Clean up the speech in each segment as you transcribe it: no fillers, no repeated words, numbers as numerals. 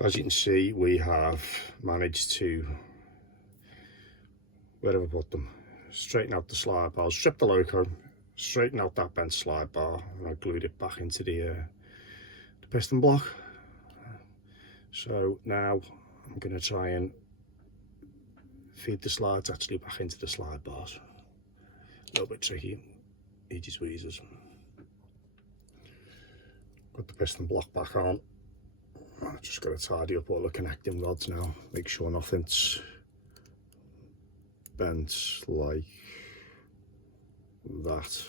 So as you can see, we have managed to, where have I put them? Straighten out the slide bars, strip the loco, straighten out that bent slide bar, and I glued it back into the piston block. So now I'm going to try and feed the slides actually back into the slide bars. A little bit tricky, easy squeezers. Got the piston block back on. I've just got to tidy up all the connecting rods now, make sure nothing's bent like that.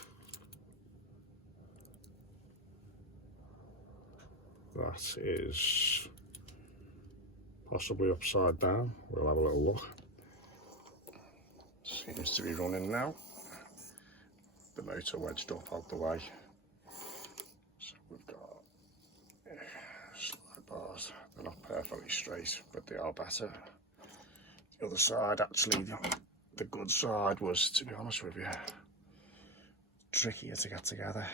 That is possibly upside down. We'll have a little look. Seems to be running now. The motor wedged up out the way. So we've got slide bars. They're not perfectly straight, but they are better. The other side, actually, the good side was, to be honest with you, trickier to get together.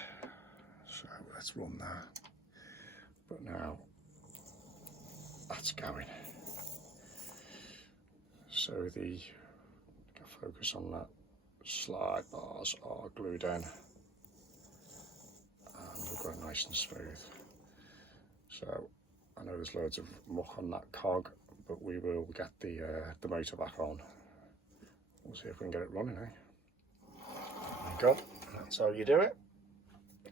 So let's run that. But now that's going. So the focus on that, slide bars are glued in and we've got it nice and smooth. So I know there's loads of muck on that cog, but we will get the motor back on. We'll see if we can get it running, eh? There you go. That's how you do it.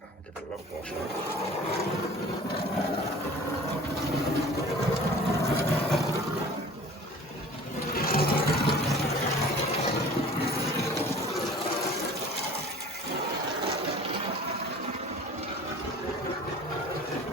I'll give it a little wash now.